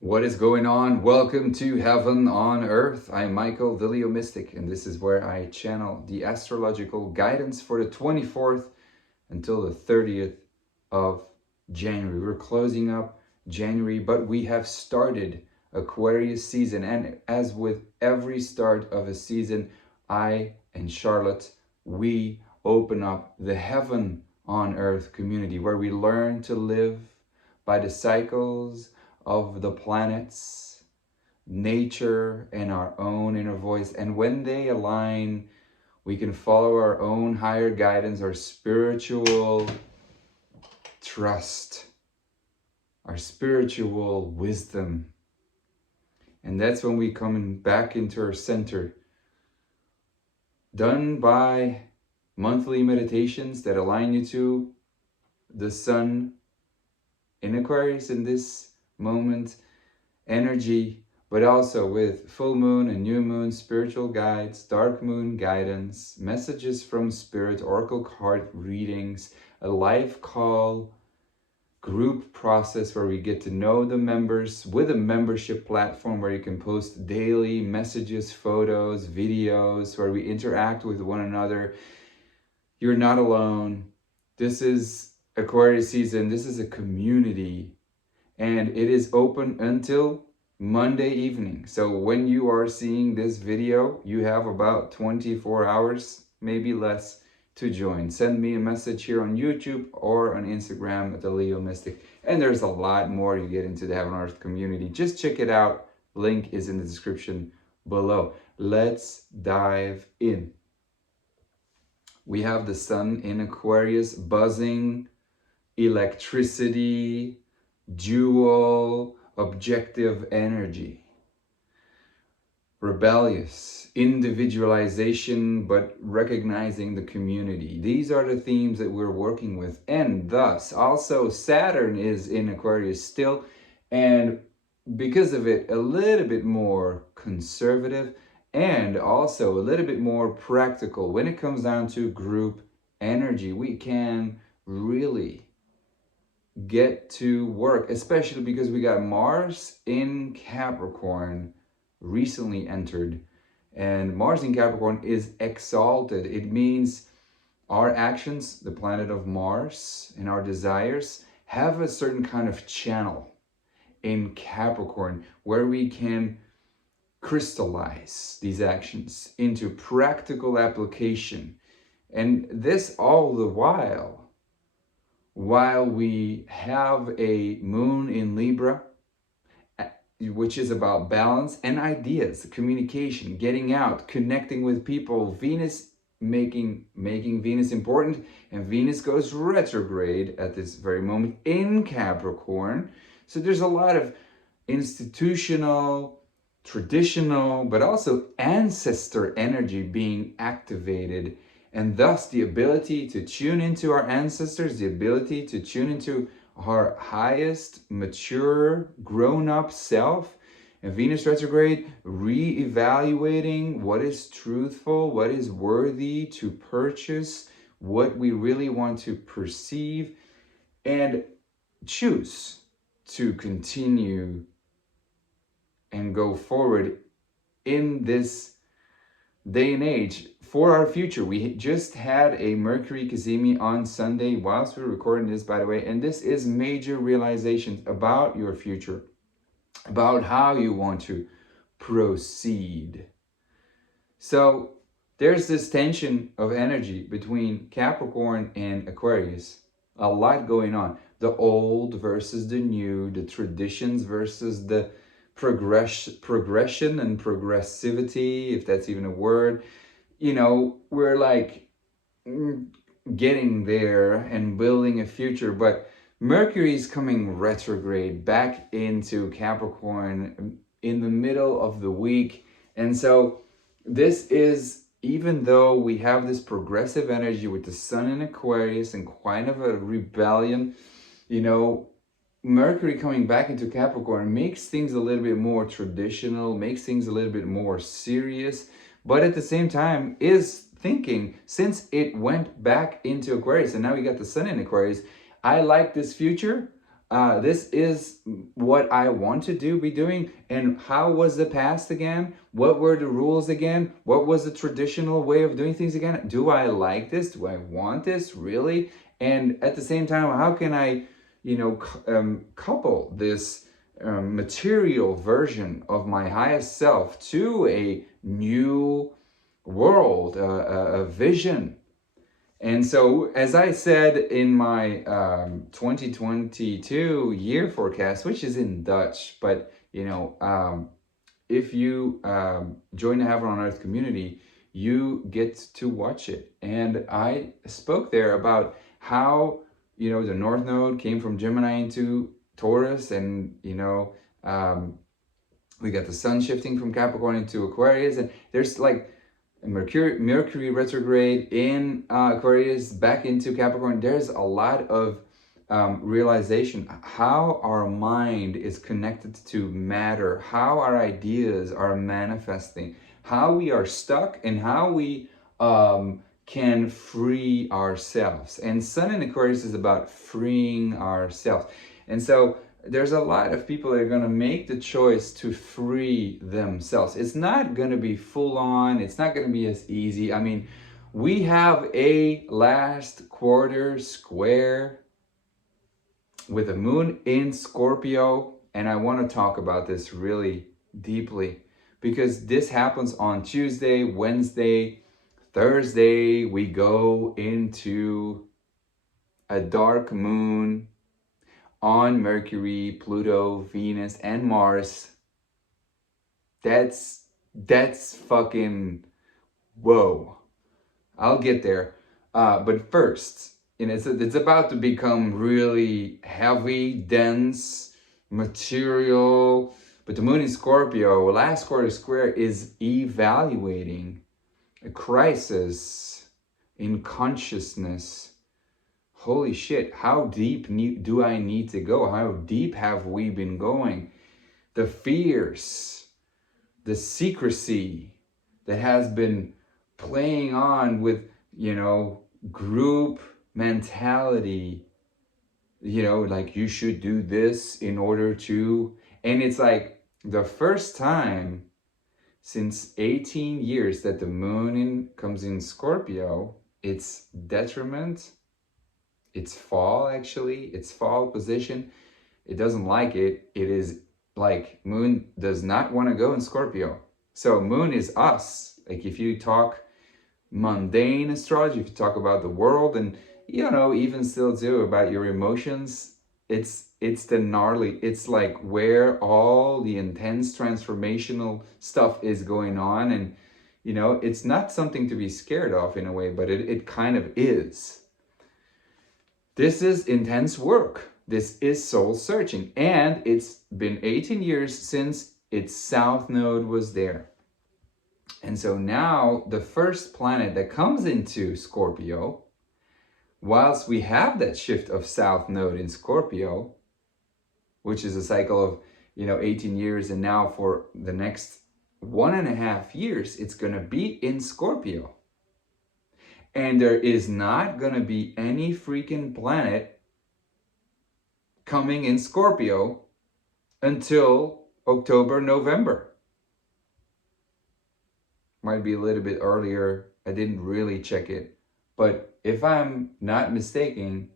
What is going on? Welcome to Heaven on Earth. I'm Michael, the Leo Mystic, and this is where I channel the astrological guidance for the 24th until the 30th of January. We're closing up January, but we have started Aquarius season. And as with every start of a season, I and Charlotte, we open up the Heaven on Earth community where we learn to live by the cycles of the planets, nature, and our own inner voice. And when they align, we can follow our own higher guidance, our spiritual trust, our spiritual wisdom. And that's when we come back into our center, done by monthly meditations that align you to the sun in Aquarius in this moment energy, but also with full moon and new moon spiritual guides, dark moon guidance, messages from spirit, oracle card readings, a live call, group process where we get to know the members with a membership platform where you can post daily messages, photos, videos, where we interact with one another. You're not alone. This is Aquarius season. This is a community. And it is open until Monday evening. So when you are seeing this video, you have about 24 hours, maybe less, to join. Send me a message here on YouTube or on Instagram at the Leo Mystic. And there's a lot more to get into the Heaven on Earth community. Just check it out. Link is in the description below. Let's dive in. We have the sun in Aquarius, buzzing, electricity, dual, objective energy, rebellious, individualization, but recognizing the community. These are the themes that we're working with. And thus, also Saturn is in Aquarius still, and because of it, a little bit more conservative and also a little bit more practical. When it comes down to group energy, we can really get to work, especially because we got Mars in Capricorn recently entered, and Mars in Capricorn is exalted. It means our actions, the planet of Mars, and our desires have a certain kind of channel in Capricorn where we can crystallize these actions into practical application. And this all the while we have a moon in Libra, which is about balance and ideas, communication, getting out, connecting with people, Venus making Venus important, and Venus goes retrograde at this very moment in Capricorn. So there's a lot of institutional, traditional, but also ancestor energy being activated. And thus the ability to tune into our ancestors, the ability to tune into our highest, mature, grown-up self. And Venus retrograde, re-evaluating what is truthful, what is worthy to purchase, what we really want to perceive, and choose to continue and go forward in this day and age for our future. We just had a Mercury Cazimi on Sunday whilst we were recording this, by the way, and this is major realizations about your future, about how you want to proceed. So there's this tension of energy between Capricorn and Aquarius, a lot going on. The old versus the new, the traditions versus the progression and progressivity, if that's even a word. You know, we're like getting there and building a future, but Mercury is coming retrograde back into Capricorn in the middle of the week. And so this is, even though we have this progressive energy with the sun in Aquarius and kind of a rebellion, you know, Mercury coming back into Capricorn makes things a little bit more traditional, makes things a little bit more serious, but at the same time is thinking, since it went back into Aquarius and now we got the sun in Aquarius, I like this future, This is what I want to be doing. And how was the past again? What were the rules again? What was the traditional way of doing things again? Do I like this? Do I want this really? And at the same time, how can I, couple this material version of my highest self to a new world, a vision? And so, as I said in my 2022 year forecast, which is in Dutch, but if you join the Heaven on Earth community, you get to watch it. And I spoke there about how, the North Node came from Gemini into Taurus, and, we got the Sun shifting from Capricorn into Aquarius, and there's like Mercury retrograde in Aquarius back into Capricorn. There's a lot of realization how our mind is connected to matter, how our ideas are manifesting, how we are stuck, and how we can free ourselves. And Sun in Aquarius is about freeing ourselves. And so there's a lot of people that are going to make the choice to free themselves. It's not going to be full on. It's not going to be as easy. I mean, we have a last quarter square with the moon in Scorpio. And I want to talk about this really deeply because this happens on Tuesday, Wednesday, Thursday. We go into a dark moon on Mercury, Pluto, Venus, and Mars. That's fucking whoa. I'll get there. But first, it's about to become really heavy, dense, material. But the moon in Scorpio, last quarter square, is evaluating a crisis in consciousness. Holy shit, how deep do I need to go? How deep have we been going? The fears, the secrecy that has been playing on with, group mentality, like you should do this in order to, and it's like the first time since 18 years that the moon comes in Scorpio, it's detriment. It's fall, actually. It's fall position. It doesn't like it. It is like moon does not want to go in Scorpio. So moon is us. Like if you talk mundane astrology, if you talk about the world and, even still too about your emotions, it's the gnarly. It's like where all the intense transformational stuff is going on. And, it's not something to be scared of in a way, but it kind of is. This is intense work. This is soul searching. And it's been 18 years since its south node was there. And so now the first planet that comes into Scorpio, whilst we have that shift of south node in Scorpio, which is a cycle of, 18 years, and now for the next 1.5 years, it's going to be in Scorpio. And there is not going to be any freaking planet coming in Scorpio until October, November. Might be a little bit earlier. I didn't really check it. But if I'm not mistaken,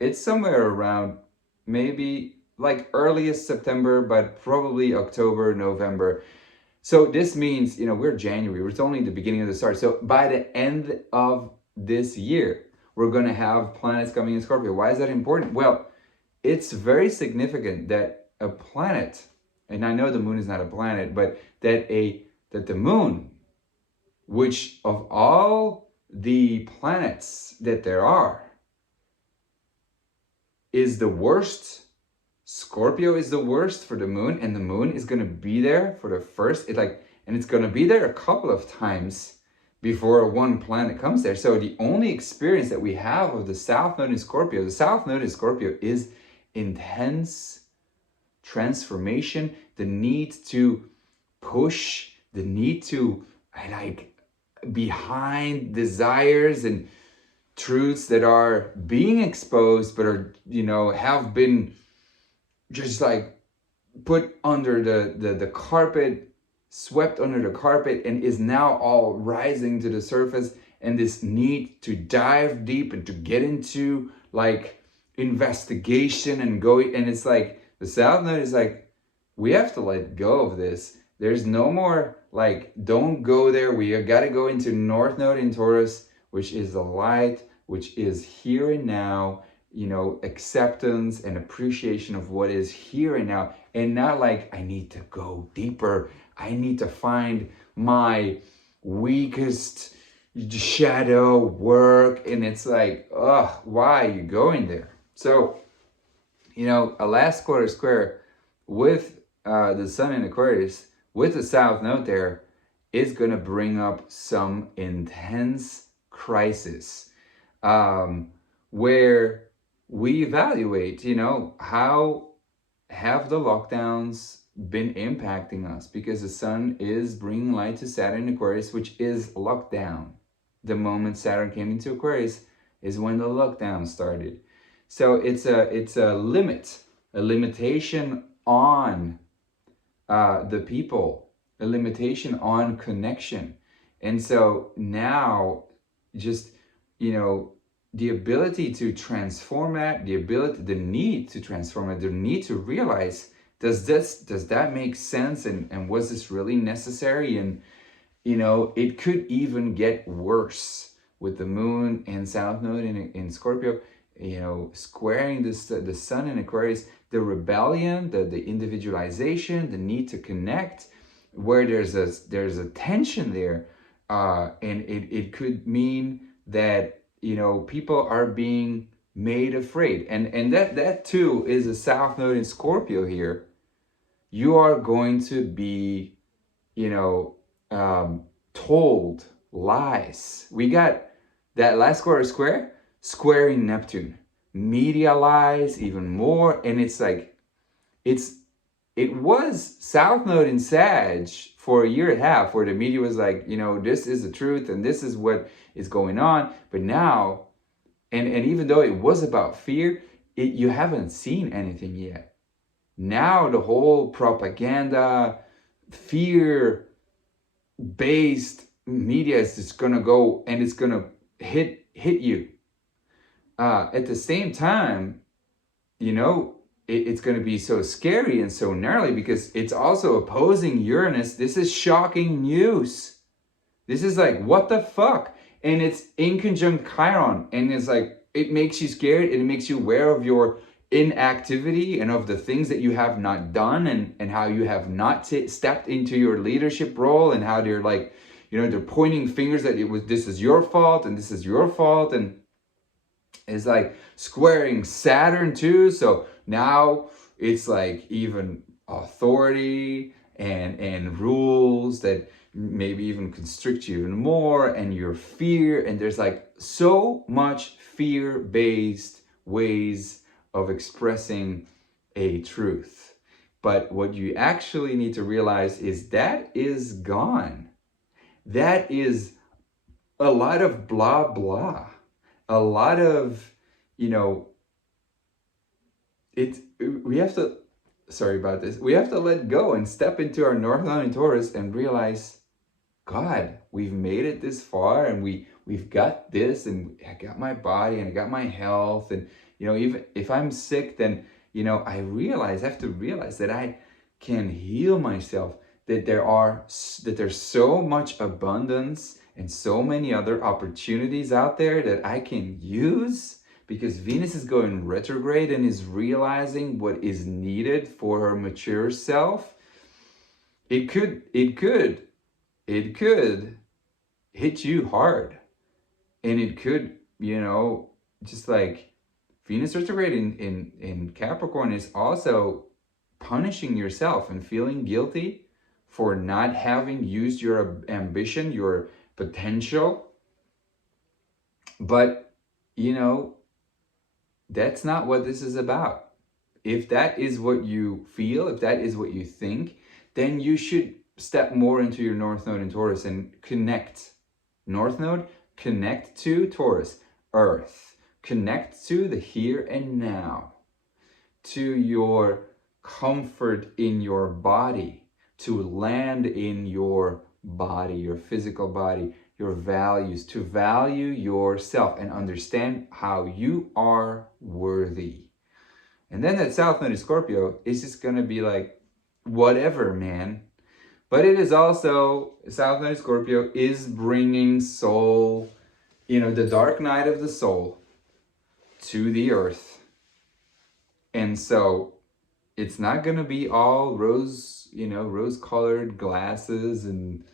it's somewhere around maybe like earliest September, but probably October, November. So this means, we're January, it's only the beginning of the start. So by the end of this year, we're going to have planets coming in Scorpio. Why is that important? Well, it's very significant that a planet, and I know the moon is not a planet, but that the moon, which of all the planets that there are, is the worst. Scorpio is the worst for the moon, and the moon is going to be there for the first, and it's going to be there a couple of times before one planet comes there. So the only experience that we have of the south node in Scorpio, is intense transformation, the need to push, the need to behind desires and truths that are being exposed, but are, you know, have been just like put under the carpet, swept under the carpet, and is now all rising to the surface. And this need to dive deep and to get into like investigation and go, and it's like the South Node is like, we have to let go of this. There's no more like, don't go there. We got to go into North Node in Taurus, which is the light, which is here and now, you know, acceptance and appreciation of what is here and now, and not like, I need to go deeper. I need to find my weakest shadow work. And it's like, oh, why are you going there? So, you know, a last quarter square with the Sun in Aquarius, with the South Node there, is going to bring up some intense crisis, where we evaluate, you know, how have the lockdowns been impacting us? Because the Sun is bringing light to Saturn in Aquarius, which is lockdown. The moment Saturn came into Aquarius is when the lockdown started. So it's a limitation on the people, a limitation on connection. And so now, just, you know, the ability to transform that, the need to transform it, the need to realize, does that make sense? And was this really necessary? And, you know, it could even get worse with the Moon and South Node in Scorpio, you know, squaring the Sun in Aquarius, the rebellion, the individualization, the need to connect, where there's a tension there, and it could mean that, you know, people are being made afraid, and that too is a South Node in Scorpio here. You are going to be, you know, told lies. We got that last quarter square squaring Neptune, media lies even more, and it's like, it was South Node in Sag for a year and a half, where the media was like, you know, this is the truth and this is what is going on. But now, and even though it was about fear, you haven't seen anything yet. Now the whole propaganda, fear-based media is just gonna go, and it's gonna hit you. At the same time, you know, it's going to be so scary and so gnarly because it's also opposing Uranus. This is shocking news. This is like, what the fuck? And it's in conjunct Chiron, and it's like, it makes you scared, and it makes you aware of your inactivity and of the things that you have not done, and how you have not stepped into your leadership role, and how they're like, you know, they're pointing fingers that this is your fault and this is your fault. And it's like squaring Saturn too. So now it's like even authority and rules that maybe even constrict you even more, and your fear. And there's like so much fear-based ways of expressing a truth. But what you actually need to realize is that is gone. That is a lot of blah, blah. A lot of, you know, we have to, sorry about this, we have to let go and step into our North Node in Taurus and realize, God, we've made it this far, and we've got this, and I got my body and I got my health, and, you know, even if I'm sick, then, you know, I have to realize that I can heal myself, that there's so much abundance and so many other opportunities out there that I can use, because Venus is going retrograde and is realizing what is needed for her mature self. It could hit you hard, and it could, you know, just like Venus retrograde in Capricorn is also punishing yourself and feeling guilty for not having used your ambition, your potential. But, you know, that's not what this is about. If that is what you feel, if that is what you think, then you should step more into your North Node in Taurus and connect. North Node, connect to Taurus. earth. Connect to the here and now, to your comfort in your body, to land in your body, your physical body, your values, to value yourself and understand how you are worthy. And then that South Node in Scorpio is just going to be like, whatever, man. But it is also, South Node in Scorpio is bringing soul, the dark night of the soul to the earth. And so it's not going to be all rose-colored glasses and,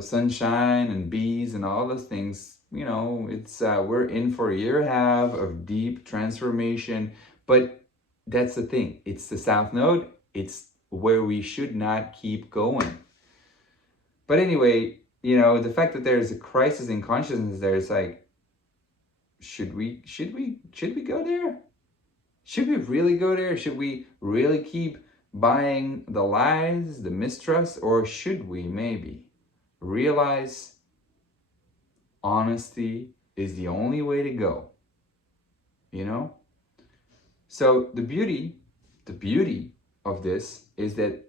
sunshine and bees and all those things. It's we're in for a year and a half of deep transformation. But that's the thing. It's the South Node. It's where we should not keep going. But anyway, the fact that there's a crisis in consciousness there, it's like, should we go there? Should we really go there? Should we really keep buying the lies, the mistrust, or should we maybe realize honesty is the only way to go? So the beauty of this is that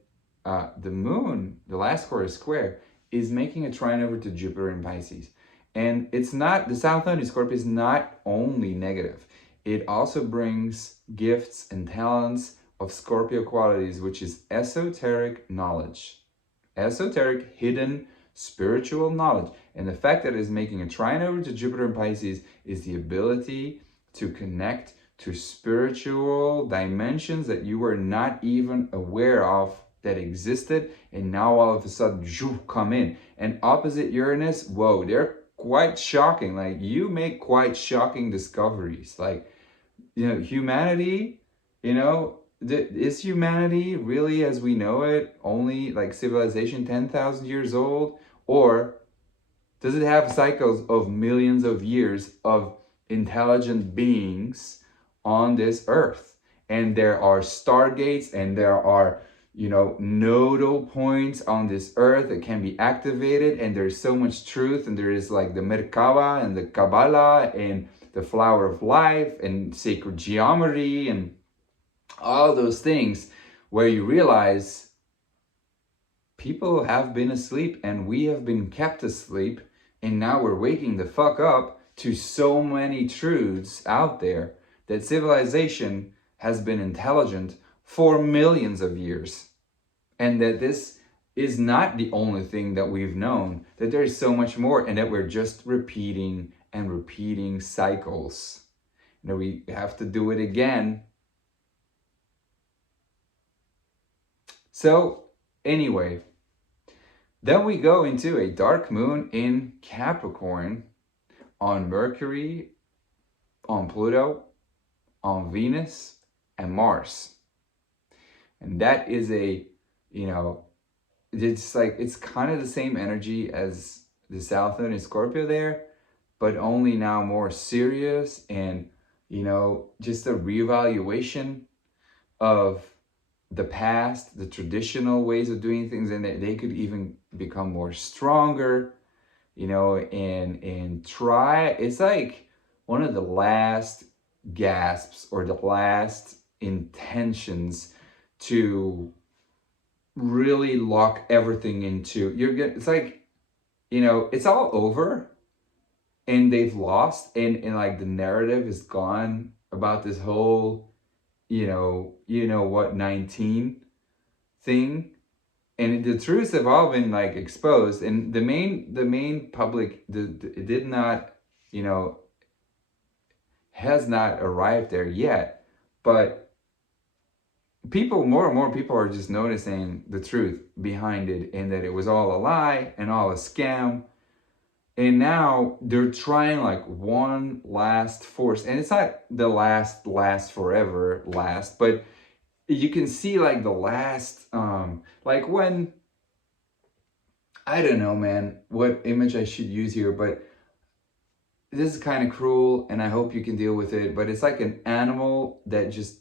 the moon, the last Aquarius square, is making a trine over to Jupiter in Pisces. And it's not, the South Node in Scorpio is not only negative. It also brings gifts and talents of Scorpio qualities, which is esoteric knowledge. Esoteric, hidden, spiritual knowledge. And the fact that it is making a trine over to Jupiter in Pisces is the ability to connect to spiritual dimensions that you were not even aware of that existed, and now all of a sudden come in. And opposite Uranus, whoa, they're quite shocking. Like, you make quite shocking discoveries. Like, humanity, is humanity really as we know it only like civilization 10,000 years old? Or does it have cycles of millions of years of intelligent beings on this earth? And there are stargates and there are nodal points on this earth that can be activated, and there's so much truth, and there is like the Merkaba and the Kabbalah and the flower of life and sacred geometry and all those things where you realize people have been asleep and we have been kept asleep, and now we're waking the fuck up to so many truths out there that civilization has been intelligent for millions of years, and that this is not the only thing that we've known, that there's so much more, and that we're just repeating and repeating cycles. We have to do it again. So anyway, then we go into a dark moon in Capricorn on Mercury, on Pluto, on Venus, and Mars. And that is it's kind of the same energy as the South Node in Scorpio there, but only now more serious, and, just a reevaluation of the past, the traditional ways of doing things, and that they could even become more stronger, and try. It's like one of the last gasps or the last intentions to really lock everything into it's like, it's all over and they've lost, and like the narrative is gone about this whole what 19 thing, and the truths have all been like exposed, and the main public it did not has not arrived there yet, but more and more people are just noticing the truth behind it, and that it was all a lie and all a scam. And now they're trying like one last force, and it's not the last forever last, but you can see like the last, like when, I don't know, man, what image I should use here, but this is kind of cruel, and I hope you can deal with it, but it's like an animal that just,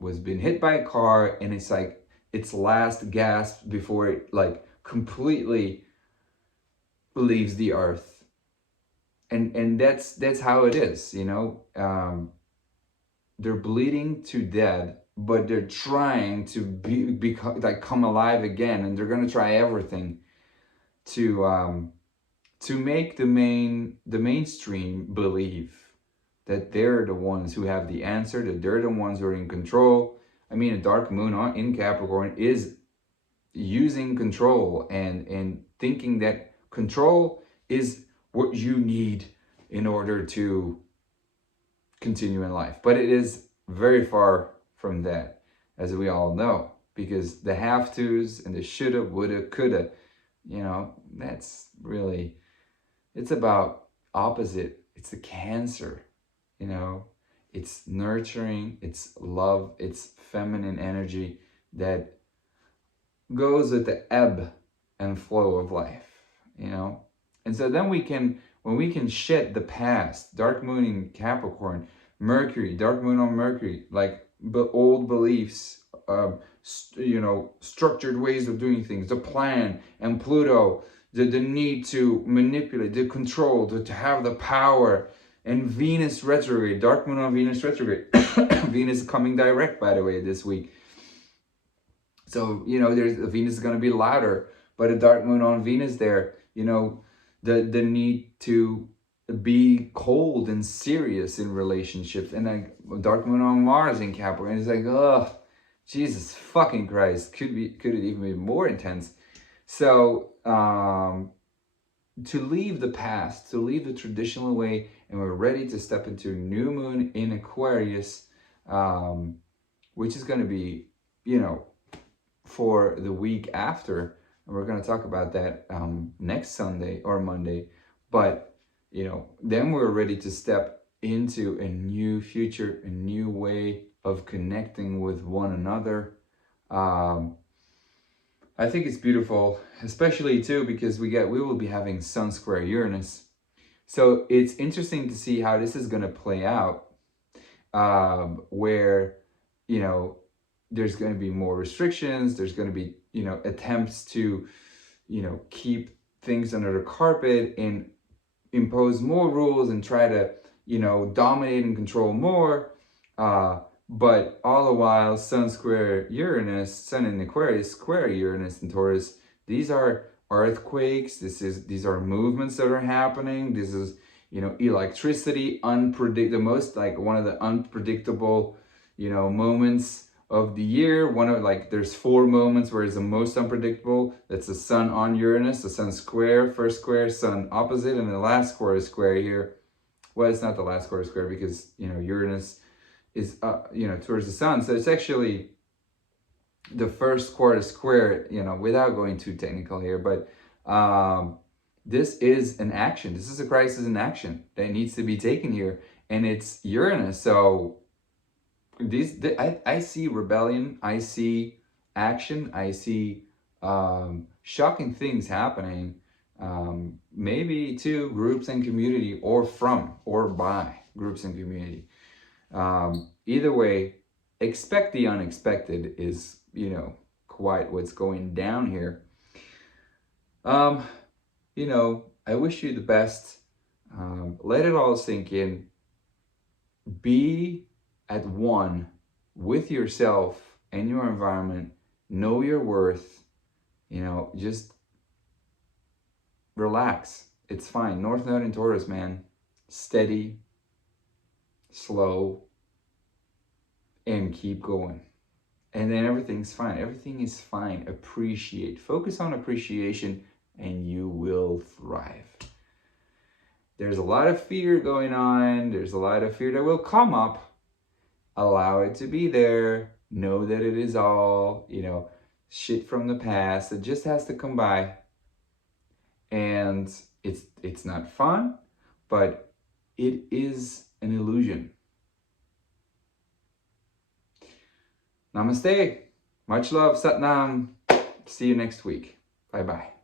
was been hit by a car, and it's like its last gasp before it like completely leaves the earth. and that's how it is, you know. They're bleeding to death, but they're trying to become, like, come alive again, and they're gonna try everything to make the mainstream believe that they're the ones who have the answer, that they're the ones who are in control. I mean, a dark moon in Capricorn is using control and thinking that control is what you need in order to continue in life. But it is very far from that, as we all know, because the have tos and the shoulda, woulda, coulda, you know, that's really, it's about opposite. It's a Cancer, you know. It's nurturing, it's love, it's feminine energy that goes with the ebb and flow of life, you know. And so then when we can shed the past, dark moon in Capricorn, Mercury, dark moon on Mercury, like the old beliefs, you know, structured ways of doing things, the plan, and Pluto, the need to manipulate, the control, to have the power, and Venus retrograde, dark moon on Venus retrograde. Venus coming direct, by the way, this week. So, you know, Venus is going to be louder, but a dark moon on Venus there, you know, the need to be cold and serious in relationships, and like dark moon on Mars in Capricorn. It's like, oh, Jesus fucking Christ, could it even be more intense? So, to leave the past, to leave the traditional way, and we're ready to step into new moon in Aquarius, which is going to be, you know, for the week after, and we're going to talk about that next Sunday or Monday. But, you know, then we're ready to step into a new future, a new way of connecting with one another. I think it's beautiful, especially too because we will be having Sun square Uranus. So it's interesting to see how this is going to play out, where, you know, there's going to be more restrictions. There's going to be, you know, attempts to, you know, keep things under the carpet and impose more rules and try to, you know, dominate and control more. But all the while, Sun square Uranus, Sun in Aquarius square Uranus in Taurus, these are earthquakes. These are movements that are happening. This is, you know, electricity, the most, like, one of the unpredictable, you know, moments of the year. One of, like, there's 4 moments where it's the most unpredictable. That's the Sun on Uranus, the Sun square, first square, Sun opposite, and the last quarter square here. Well, it's not the last quarter square because, you know, Uranus is, you know, towards the Sun. So it's actually the first quarter square, you know, without going too technical here. But this is an action. This is a crisis in action that needs to be taken here. And it's Uranus. So I see rebellion. I see action. I see shocking things happening. Maybe to groups and community, or from or by groups and community. Either way, expect the unexpected is, you know, quite what's going down here. You know, I wish you the best. Let it all sink in. Be at one with yourself and your environment. Know your worth. You know, just relax. It's fine. North Node in Taurus, man. Steady, slow, and keep going. And then everything's fine. Everything is fine. Appreciate. Focus on appreciation and you will thrive. There's a lot of fear going on. There's a lot of fear that will come up. Allow it to be there. Know that it is all, you know, shit from the past. It just has to come by. And it's not fun, but it is an illusion. Namaste. Much love. Sat Nam. See you next week. Bye-bye.